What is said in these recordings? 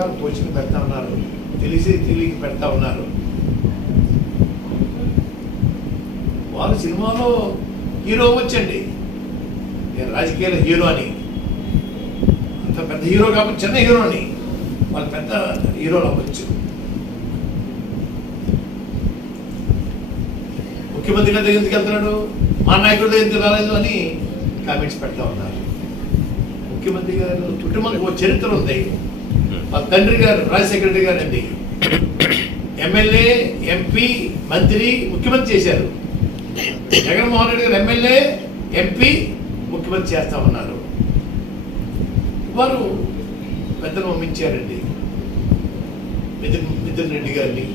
రకరకాల కోచింగ్ పెడతా ఉన్నారు, తెలియక పెడతా ఉన్నారు. వాళ్ళు సినిమాలో హీరో వచ్చండి, నేను రాజకీయాల హీరో అని, అంత పెద్ద హీరో కాబట్టి చిన్న హీరో అని, వాళ్ళు పెద్ద హీరోలు అవ్వచ్చు. ముఖ్యమంత్రి గారి దగ్గర ఎందుకు వెళ్తున్నాడు, మా నాయకుడి దగ్గర ఎందుకు రాలేదు అని కామెంట్స్ పెడతా ఉన్నారు. ముఖ్యమంత్రి గారు కుటుంబానికి ఒక చరిత్ర ఉంది. వాళ్ళ తండ్రి గారు రాజశేఖర రెడ్డి గారు అండి ఎమ్మెల్యే, ఎంపీ, మంత్రి, ముఖ్యమంత్రి చేశారు. జగన్మోహన్ రెడ్డి గారు ఎమ్మెల్యే, ఎంపీ, ముఖ్యమంత్రి చేస్తా ఉన్నారు. వారు పెద్దలు పంపించారండి. మిథున్ రెడ్డి గారిని,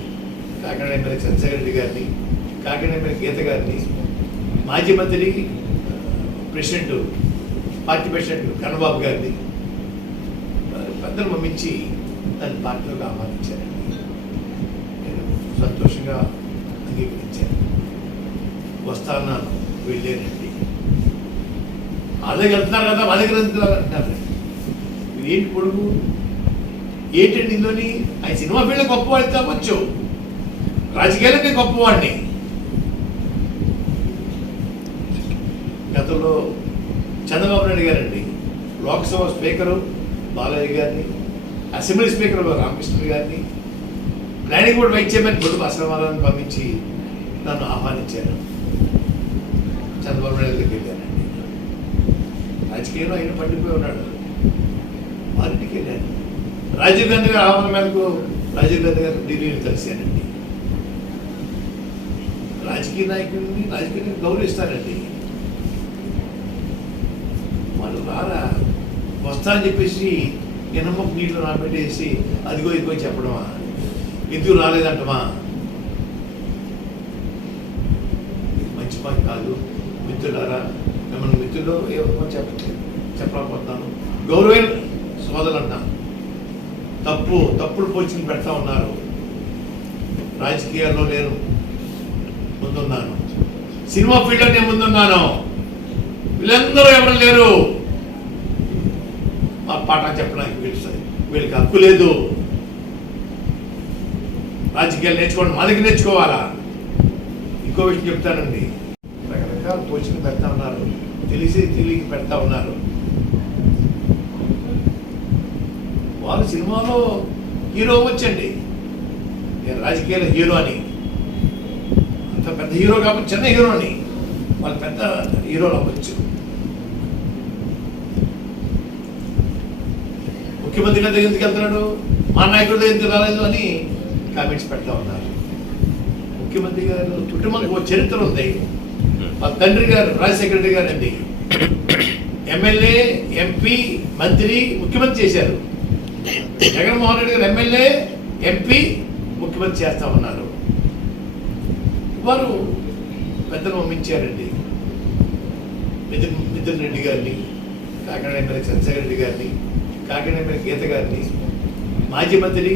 కాకినాడ ఎమ్మెల్యే చంద్రశేఖర రెడ్డి గారిని, కాకినాడ ఎమ్మెల్యే గీత గారిని, మాజీ మంత్రి ప్రెసిడెంట్, పార్టీ ప్రెసిడెంట్ కన్నబాబు గారిని పెద్దలు పంపించి దాన్ని పార్టీలోకి ఆహ్వానించారండి. నేను సంతోషంగా అంగీకరించాను. వస్తాను, వెళ్ళానండి. అదే వెళ్తున్నారు కదా, మా దగ్గర అంటున్నారు. ఏంటి పొడుగు ఏంటండి ఇందులోని? ఆయన సినిమా ఫీల్డ్ గొప్పవాడి కావచ్చు, రాజకీయాలకే గొప్పవాడిని. గతంలో చంద్రబాబు నాయుడు గారండి లోక్సభ స్పీకరు బాలయ్య గారిని, అసెంబ్లీ స్పీకర్ రామకృష్ణ గారిని, ప్లానింగ్ బోర్డు వైస్ చైర్మన్ బొడ్డు బసవరామారావుని పంపించి నన్ను ఆహ్వానించాను. చంద్రబాబు నాయుడు దగ్గరికి వెళ్ళానండి. రాజకీయంలో ఆయన పడిపోయి ఉన్నాడు, వారింటికి వెళ్ళాను. రాజీవ్ గాంధీ గారి ఆహ్వానం మేరకు రాజీవ్ గాంధీ గారు ఢిల్లీని కలిశానండి. రాజకీయ నాయకుడిని రాజకీయాన్ని గౌరవిస్తారండి. వాళ్ళు రారా, వస్తా అని చెప్పేసి ఎనమ్మకు నీళ్ళు నాపెట్టేసి అదిగో ఇదిగో చెప్పడమా, ఎందుకు రాలేదంటమా, ఇది మంచి పని కాదు. మిత్రులారా, మిమ్మల్ని మిత్రుల్లో ఏమో చెప్పలేకపోతున్నాను. గౌరవైన సోదరులు అంటాను, తప్పుడు పోస్టింగ్ పెడతా ఉన్నారు. రాజకీయాల్లో నేను ముందున్నాను, సినిమా ఫీల్డ్లో నేను ముందున్నాను. వీళ్ళందరూ ఎవరు లేరు మా పాఠం చెప్పడానికి. వీళ్ళకి హక్కు లేదు. రాజకీయాలు నేర్చుకోండి, మా దగ్గర నేర్చుకోవాలా. ఇంకో విషయం చెప్తానండి, రకరకాల కోచింగ్ పెడతా ఉన్నారు, తెలియక పెడతా ఉన్నారు. వాళ్ళు సినిమాలో హీరో వచ్చండి, నేను రాజకీయాల హీరో అని, అంత పెద్ద హీరో కాబట్టి చిన్న హీరో అని, వాళ్ళు పెద్ద హీరోలు అవ్వచ్చు. ముఖ్యమంత్రి గారి దగ్గర ఎందుకు వెళ్తున్నాడు, మా నాయకుడి దగ్గర ఎందుకు రాలేదు అని కామెంట్స్ పెడతా ఉన్నారు. ముఖ్యమంత్రి గారు కుటుంబానికి ఒక చరిత్ర ఉంది. వాళ్ళ తండ్రి గారు రాజశేఖర రెడ్డి గారు అండి ఎమ్మెల్యే, ఎంపీ, మంత్రి, ముఖ్యమంత్రి చేశారు. జగన్మోహన్ రెడ్డి గారు ఎమ్మెల్యే, ఎంపీ, ముఖ్యమంత్రి చేస్తా ఉన్నారు. వారు పెద్దలు పంపించారండి. మిథున్ రెడ్డి గారిని, కాకినాడ ఎమ్మెల్యే చంద్రశేఖర రెడ్డి గారిని, కాకినాడ ఎమ్మెల్యే గీత గారిని, మాజీ మంత్రి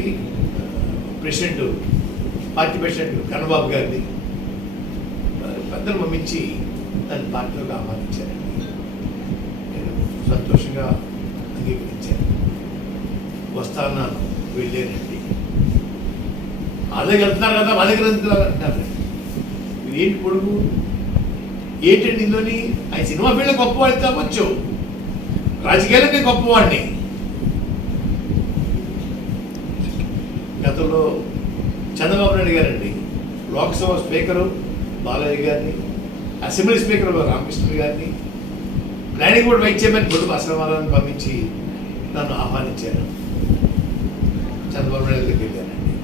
ప్రెసిడెంట్, పార్టీ ప్రెసిడెంట్ కన్నబాబు గారిని పెద్దలు పంపించి దాన్ని పార్టీలోకి ఆహ్వానించారండి. నేను సంతోషంగా అంగీకరించాను. వస్తాను, వెళ్ళానండి. అదే వెళ్తున్నారు కదా, మా దగ్గర ఎందుకు అంటున్నారు. ఏంటి పొడుగు ఏంటండి ఇందులోని? ఆయన సినిమా ఫీల్డ్ గొప్పవాడి కావచ్చు, రాజకీయాలకే గొప్పవాడిని. గతంలో చంద్రబాబు నాయుడు గారండి లోక్సభ స్పీకరు బాలయ్య గారిని, అసెంబ్లీ స్పీకర్ రామకృష్ణ గారిని, ప్లానింగ్ బోర్డు వైస్ చైర్మన్ బొడ్డు బసవరామారావుని పంపించి నన్ను ఆహ్వానించాను. చంద్రబాబు నాయుడు దగ్గరికి వెళ్ళానండి.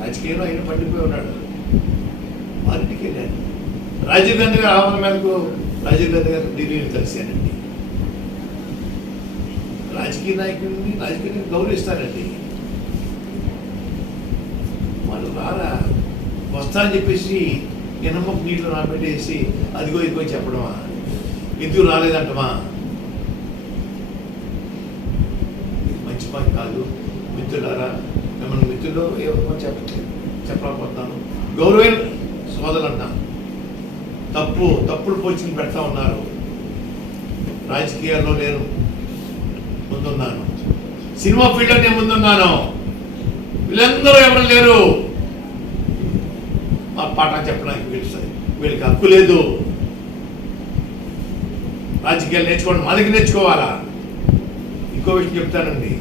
రాజకీయంలో ఆయన పడిపోయి ఉన్నాడు, వారింటికి వెళ్ళాను. రాజీవ్ గాంధీ గారి ఆహ్వానం మేరకు రాజీవ్ గాంధీ గారు ఢిల్లీని కలిశానండి. రాజకీయ నాయకుడిని రాజకీయాన్ని గౌరవిస్తారండి. వాళ్ళు రారా, వస్తా అని చెప్పేసి ఎనమ్మకు నీళ్ళు నాపెట్టేసి అదిగో ఇదిగో చెప్పడమా, ఎందుకు రాలేదంటమా, ఇది మంచి పని కాదు. మిత్రులారా, మిమ్మల్ని మిత్రుల్లో ఏమో చెప్పలేకపోతున్నాను. గౌరవైన సోదరులు అంటాను, తప్పుడు పోస్టింగ్ పెడతా ఉన్నారు. రాజకీయాల్లో నేను ముందున్నాను, సినిమా ఫీల్డ్లో నేను ముందున్నాను, వీళ్ళందరూ ఎవరు లేరు మా పాఠం చెప్పడానికి. వీళ్ళకి హక్కు లేదు. రాజకీయాలు నేర్చుకోవడం మా దగ్గర నేర్చుకోవాలా. ఇంకో విషయం చెప్తానండి,